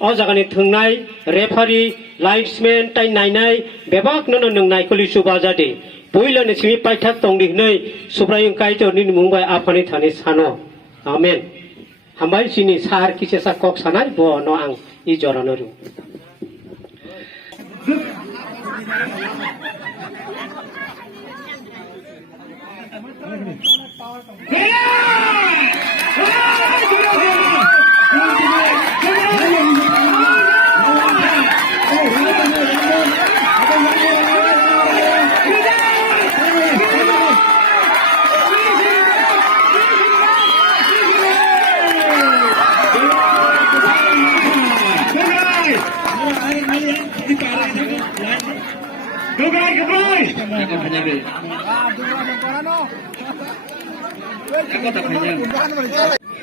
O jagani thungnai referee linesman tai nainai bebak nono nungnai kuli suba jade boilo ni simi paithak tongdi nei subrayung kaito ni mumbai afani thani sano amen hambai sini sar kisesa kok sanai bo no ang I joranoru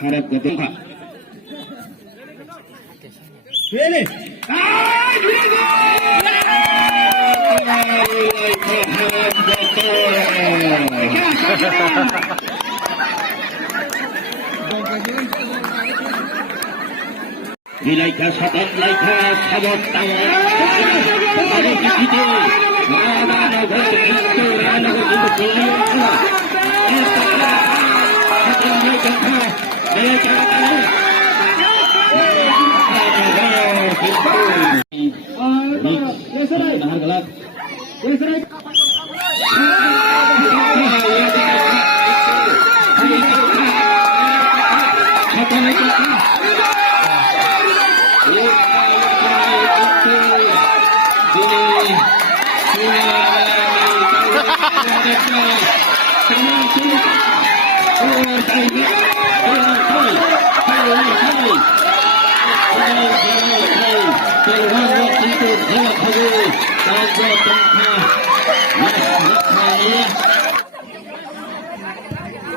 harap gedung Pak. Ini. Wilayah sabot wilayah sabot tawar. Ada di situ. Mana itu rana untuk kelihatan.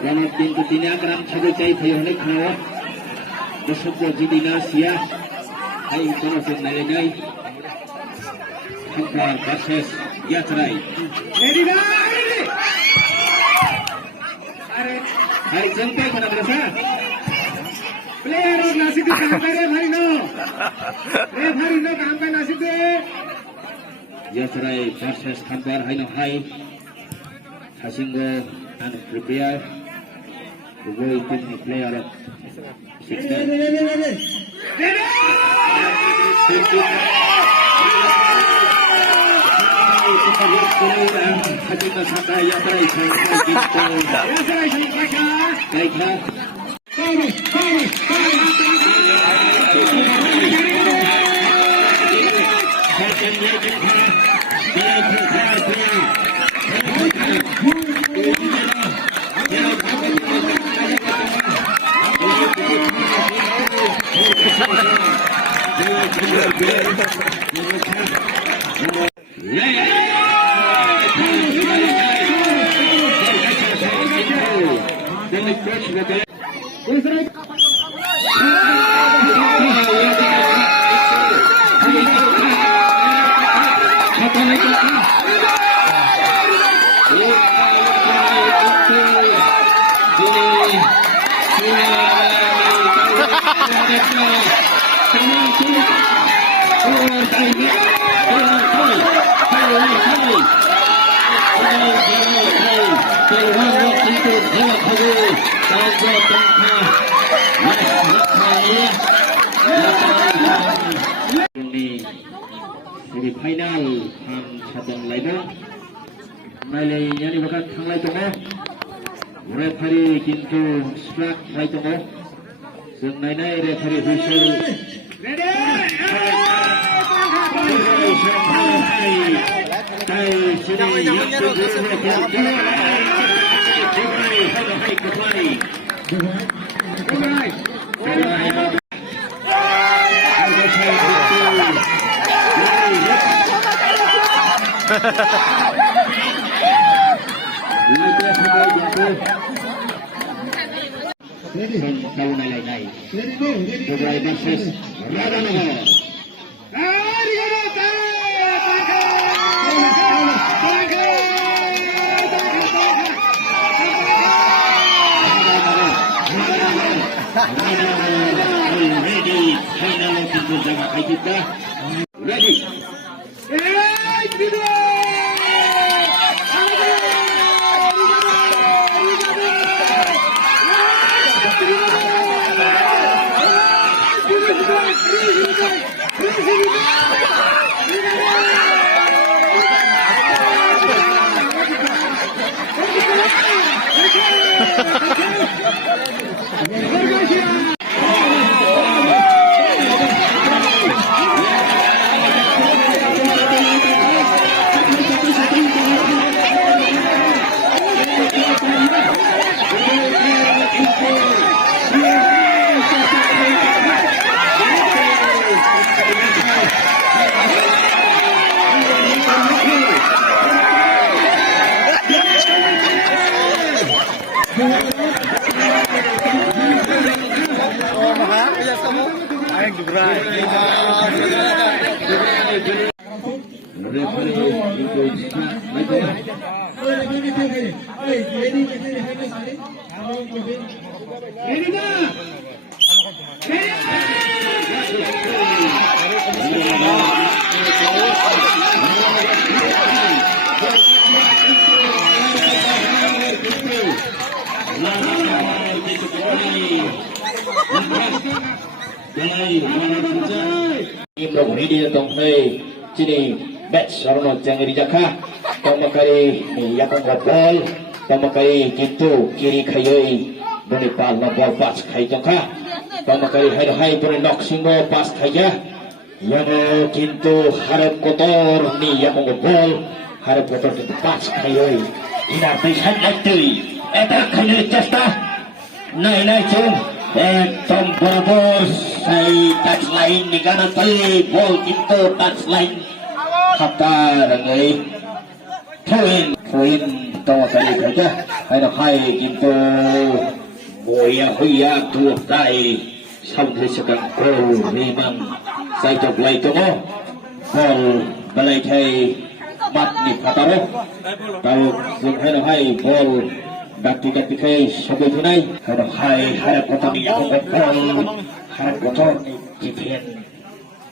Dalam pintu dina keram cabai cai thayo ne khawa besoknya jidina sia ai kono sen nalai Hampa versus Yatrai ready hari sampai pada berasa player और नासिक काम करे भाई no referee no काम पे नासिक दे Yatrai versus Hampa hai no hai Hasingo and prepare to go into the player of 16. Di final sabang lainnya, malai yani bakat hanglai tongo, referee kintu strike lai tongo, senai referee whistle. Tahu nilai-nilai. Dubai versus Radanagar. Ready, final কিন্তু জায়গা খাইতিতা ready এই দিদি Imrong media tong hei cini batch sarno jangri jaka tomakari yakang bol tomakari gitu kiri khayoi boni pal na bol pas khai jaka tomakari hai boni nok singo pas khaya yano kintu harap kotor ni yakang bol harap kotor itu pas khayoi ina pisan atui eta khayoi chesta nai chung Tom Bobos say touchline ni kanan tali ball into touchline haftar ngay point tawa kali kerja ada hai into huya tu dai sampai sekarang gol memang saya coba itu ball balai thai mat ni pataro tahu yang hai ball Dati kay sabi tunay harap kotor niya harap kotor kipian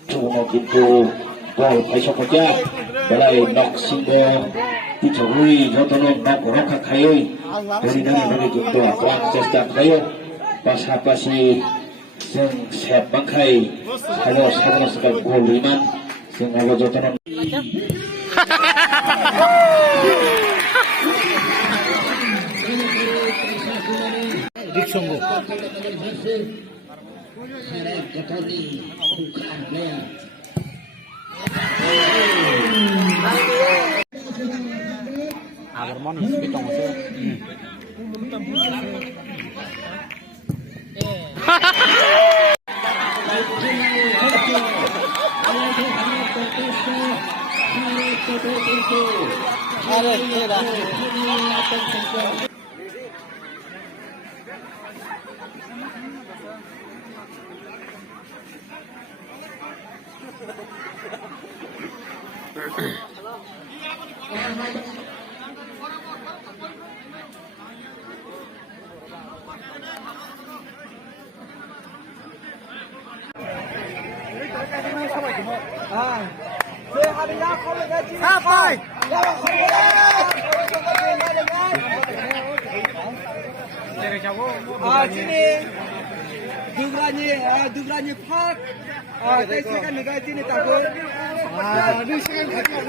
tuno gitu gol kay sakodya balay nok singo pituri jotono nok roka kayoy dari nang gitu akuan sesta kayo pas-pasi sing siap bangkay halo sa sekal gol liman sing halo jotono Diksonggo. Agar mon bitong so. Dugrani Park. Saya sekarang negara sini takut. Ini sekarang takut.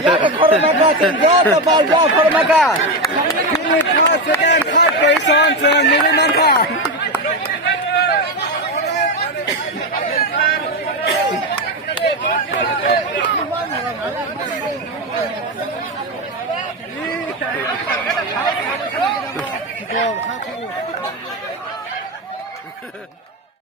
Ya corona ka tinggal tebal jauh corona ka. Ini kelas second third position minimum ka. Go,